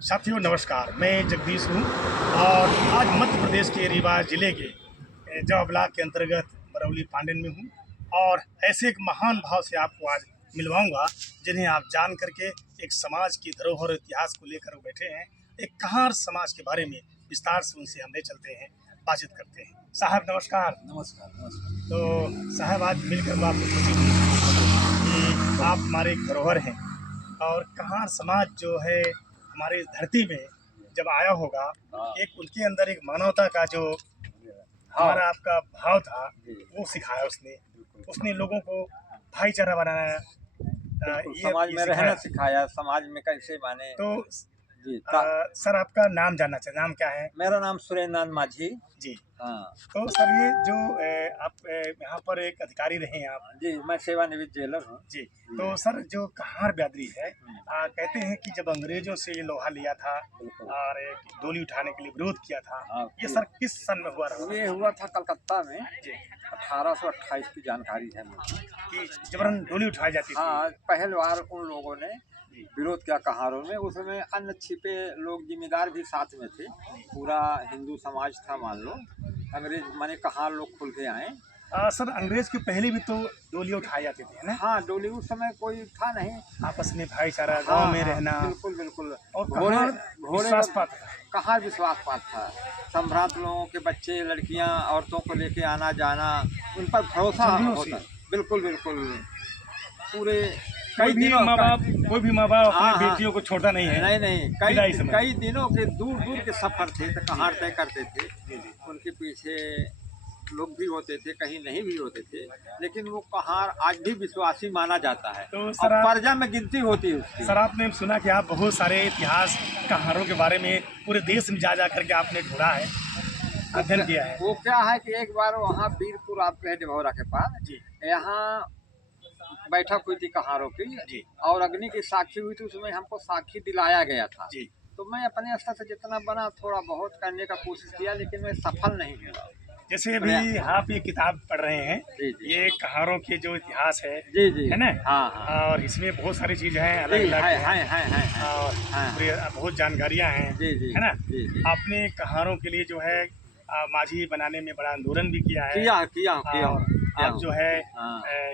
साथियों नमस्कार, मैं जगदीश हूँ और आज मध्य प्रदेश के रीवा जिले के जवा ब्लॉक के अंतर्गत बरौली पांडेन में हूँ और ऐसे एक महान भाव से आपको आज मिलवाऊंगा जिन्हें आप जान करके एक समाज की धरोहर इतिहास को लेकर बैठे हैं। एक कहार समाज के बारे में विस्तार से उनसे हम ले चलते हैं, बातचीत करते हैं। साहब नमस्कार। नमस्कार। नमस्कार। तो साहब आज मिलकर आपको खुशी हुई कि आप हमारे एक धरोहर हैं और कहार समाज जो है हमारी धरती में जब आया होगा, एक उनके अंदर एक मानवता का जो हमारा आपका भाव था वो सिखाया उसने लोगों को भाईचारा बनाना, समाज में रहना सिखाया, समाज में कैसे माने। तो जी सर आपका नाम जानना चाहिए, नाम क्या है? मेरा नाम सुरेंद्र माझी जी। हाँ तो सर ये जो आप यहाँ पर एक अधिकारी रहे हैं आप? जी, मैं सेवानिवृत्त जेलर हूँ जी। तो सर जो कहार बिरादरी है कहते हैं कि जब अंग्रेजों से ये लोहा लिया था और एक डोली उठाने के लिए विरोध किया था, ये सर किस सन में हुआ रहा? ये हुआ था कलकत्ता में जी। 1828 की जानकारी है मुझे कि जबरन डोली उठाई जाती थी। हाँ, पहली बार उन लोगों ने विरोध किया कहारों में। उसमें अन्य छिपे लोग जिम्मेदार भी साथ में थे, पूरा हिंदू समाज था मान लो। अंग्रेज माने कहार लोग खुल के आए। सर अंग्रेज के पहले भी तो डोलियाँ उठाई जाती थी ना? हाँ, डोली उस समय कोई था नहीं, आपस में भाईचारा, गांव में रहना। बिल्कुल बिल्कुल। और घोड़े विश्वास पात कहाँ विश्वास पात था। सम्भ्रांत लोगों के बच्चे लड़कियां औरतों को लेके आना जाना, उन पर भरोसा होता। बिल्कुल बिल्कुल। पूरे कोई भी माँ बाप अपनी बेटियों को छोड़ता नहीं है। नहीं, कई दिनों के दूर दूर के सफर थे तो कहार तय करते थे। उनके पीछे लोग भी होते थे, कहीं नहीं भी होते थे, लेकिन वो कहार आज भी विश्वासी माना जाता है। तो सर पर्जा में गिनती होती है उसकी। सर आपने सुना कि आप बहुत सारे इतिहास कहारों के बारे में पूरे देश में जा करके आपने ढूंढा है, अध्ययन किया है। वो क्या है कि एक बार वहाँ बीरपुर आपके डभौरा के पास जी, यहाँ बैठक हुई थी कहारों की जी, और अग्नि की साक्षी हुई थी। उसमें हमको साक्षी दिलाया गया था। जी। तो मैं अपने स्तर से जितना बना थोड़ा बहुत करने का कोशिश किया, लेकिन मैं सफल नहीं हुआ। जैसे अभी आप ये किताब पढ़ रहे हैं, जी, जी। ये कहारों के जो इतिहास है, जी जी, है ना? हाँ हाँ। और इसमें बहुत सारी चीजें हैं, अलग अलग और बहुत जानकारियां हैं, जी जी, है ना? जी जी। आपने कहारों के लिए जो है माझी बनाने में बड़ा आंदोलन भी किया है। किया। आप जो है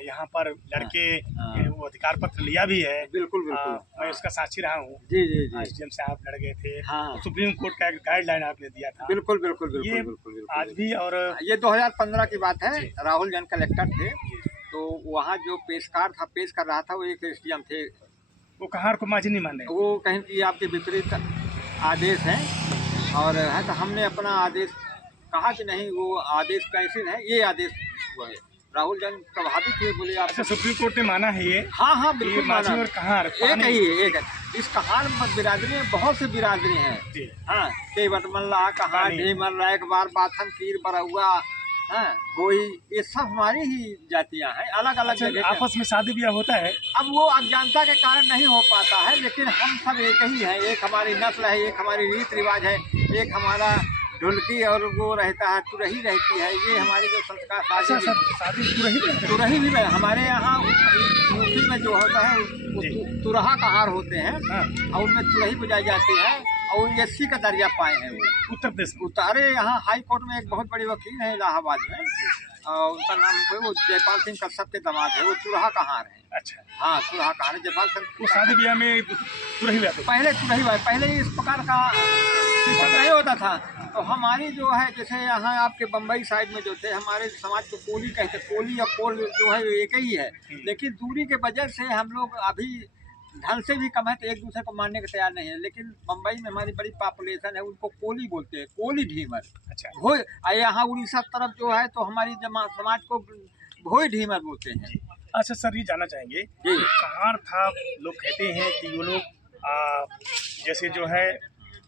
यहाँ पर लड़के वो अधिकार पत्र लिया भी है। बिल्कुल बिल्कुल। मैं उसका साक्षी रहा हूँ। जी जी जी। एसडीएम से आप लड़ गए थे। हाँ। सुप्रीम कोर्ट का एक गाइडलाइन आपने दिया था। बिल्कुल बिल्कुल ये बिल्कुल बिल्कुल। आज भी और ये 2015 की बात है। राहुल जैन कलेक्टर थे, तो वहाँ जो पेश कर रहा था वो एक एसडीएम थे। वो कहार को माझी नहीं मान रहे, वो कहीं कि आपके विपरीत आदेश है और है, तो हमने अपना आदेश कहा कि नहीं, वो आदेश कैसे है, ये आदेश हुआ है। राहुल जैन प्रभावित हुए, बोले आप। अच्छा, सुप्रीम कोर्ट ने माना है ये? हाँ बिल्कुल माना। और कहार एक ही है, एक है। इस कहार बिरादरी में बहुत सी बिरादरी हैं। हाँ, केवट मल्लाह कहार, ढेमर, एक बार बाथन, कीर, बरहुआ, हाँ, कोई, ये सब हमारी ही जातियां हैं, अलग अलग जगह। आपस में शादी ब्याह होता है? अब वो अज्ञानता के कारण नहीं हो पाता है, लेकिन हम सब एक ही हैं। एक हमारी नस्ल है, एक हमारी रीत रिवाज है, एक हमारा ढुलकी और वो रहता है, तुरही रहती है। ये हमारी जो संस्कार शादी तुरही भी हमारे यहाँ यूपी में जो होता है तुरहा कहार होते हैं और उनमें तुरही बजाई जाती है और एससी का दर्जा पाए हैं वो उत्तर प्रदेश। अरे यहाँ हाई कोर्ट में एक बहुत बड़ी वकील है इलाहाबाद में, उनका नाम वो जयपाल सिंह कश्यप के दामाद है, वो तुरहा कहार है। अच्छा। हाँ, तुरहा कहार है। जयपाल सिंह वो शादी ब्याह में तुरही ब्याह पहले तुरही हुआ, पहले इस प्रकार का सिस्टम नहीं होता था। तो हमारी जो है, जैसे यहाँ आपके बम्बई साइड में जो थे, हमारे समाज को कोली कहते, कोली या कोल जो है एक ही है, लेकिन दूरी के वजह से हम लोग अभी ढंग से भी कम है तो एक दूसरे को मानने के तैयार नहीं है। लेकिन बम्बई में हमारी बड़ी पॉपुलेशन है, उनको कोली बोलते हैं, कोली ढीमर। अच्छा। भोई, यहाँ उड़ीसा तरफ जो है तो हमारी समाज को भोई ढीमर बोलते हैं। अच्छा सर, ये जानना चाहेंगे कहार था, लोग कहते हैं कि वो लोग जैसे जो है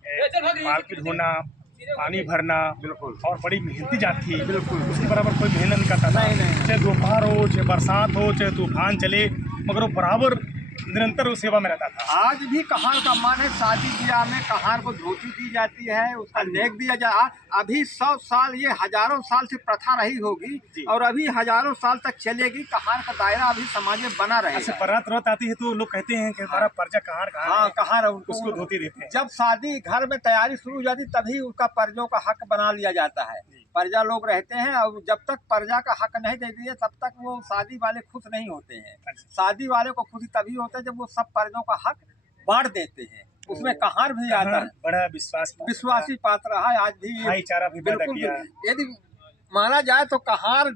पालकी ढोना, पानी भरना, बिल्कुल, और बड़ी मेहनती जात थी। बिल्कुल, उसके बराबर कोई मेहनत नहीं करता था। नहीं। चाहे दोपहर हो, चाहे बरसात हो, चाहे तूफान चले, मगर वो बराबर निरंतर उस सेवा में रहता था। आज भी कहार का मान है, शादी ब्याह में कहार को धोती दी जाती है, उसका नेक दिया जा। अभी 100 साल, ये हजारों साल से प्रथा रही होगी और अभी हजारों साल तक चलेगी। कहार का दायरा अभी समाज में बना रहेगा। ऐसे बारात रात आती है तो लोग कहते हैं कि हमारा पर्जा कहार हाँ, कहार उसको धोती देते हैं। जब शादी घर में तैयारी शुरू हो जाती तभी उसका पर्जों का हक बना लिया जाता है। प्रजा लोग रहते हैं और जब तक प्रजा का हक नहीं दे दिए तब तक वो शादी वाले खुश नहीं होते हैं। शादी वाले को खुशी तभी होता है जब वो सब प्रजों का हक बांट देते हैं। उसमें कहार भी आता है। बड़ा विश्वासी पात्र है आज भी, भाईचारा भी पैदा बिल्कुल। किया। यदि माना जाए तो कहार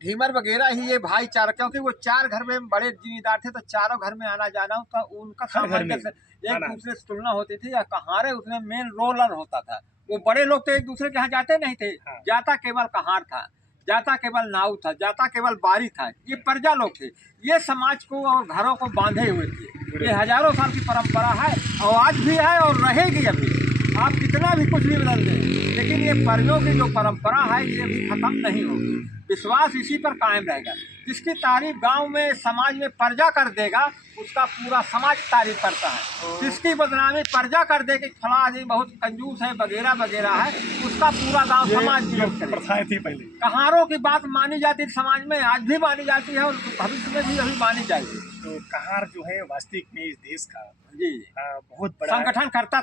ढीमर वगैरह ही ये भाईचारा, क्योंकि वो 4 घर में बड़े जिम्मेदार थे तो चारों घर में आना जाना तो उनका सामंजस्य एक दूसरे से तुलना होती थी। या कहारे उसमें मेन रोलर होता था। वो बड़े लोग तो एक दूसरे के यहाँ जाते नहीं थे। जाता केवल कहार था, जाता केवल नाव था, जाता केवल बारी था। ये प्रजा लोग थे, ये समाज को और घरों को बांधे हुए थे। ये हजारों साल की परंपरा है और आज भी है और रहेगी। अभी आप कितना भी कुछ भी बदल दें, लेकिन ये प्रजों की जो परंपरा है ये भी खत्म नहीं होगी। विश्वास इसी पर कायम रहेगा। जिसकी तारीफ गांव में समाज में प्रजा कर देगा उसका पूरा समाज तारीफ करता है। जिसकी बदनामी प्रजा कर दे कि फला आदमी बहुत कंजूस है वगैरह वगैरह है, उसका पूरा गांव समाज विरोध करेगा। प्रथाएं थी पहले। कहारों की बात मानी जाती थी समाज में, आज भी मानी जाती है और भविष्य में भी अभी मानी जाएगी। तो कहार जो है वास्तविक में इस देश का जी बहुत बड़ा संगठन करता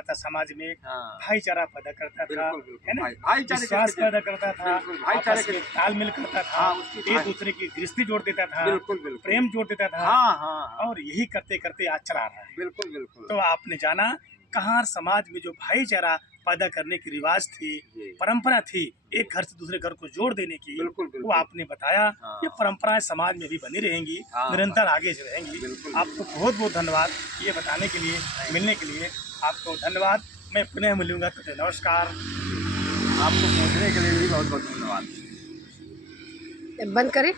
था समाज में। हाँ। भाईचारा पैदा करता था, है ना, भाईचारे विश्वास पैदा करता था, भाईचारे के तालमेल करता था, हाँ, एक दूसरे की दृष्टि जोड़ देता था, बिल्कुल प्रेम जोड़ देता था। हाँ हाँ, और यही करते करते आज चला रहा है। बिल्कुल। तो आपने जाना कहार समाज में जो भाईचारा पैदा करने की रिवाज थी, परंपरा थी, एक घर से दूसरे घर को जोड़ देने की, बिल्कुल। वो आपने बताया। हाँ। ये परंपराएं समाज में भी बनी रहेंगी, हाँ। निरंतर आगे से रहेंगी। आपको बहुत बहुत धन्यवाद ये बताने के लिए, मिलने के लिए आपको धन्यवाद। मैं पुनः मिलूंगा, तो नमस्कार। आपको पूछने के लिए भी बहुत बहुत धन्यवाद। बंद करें।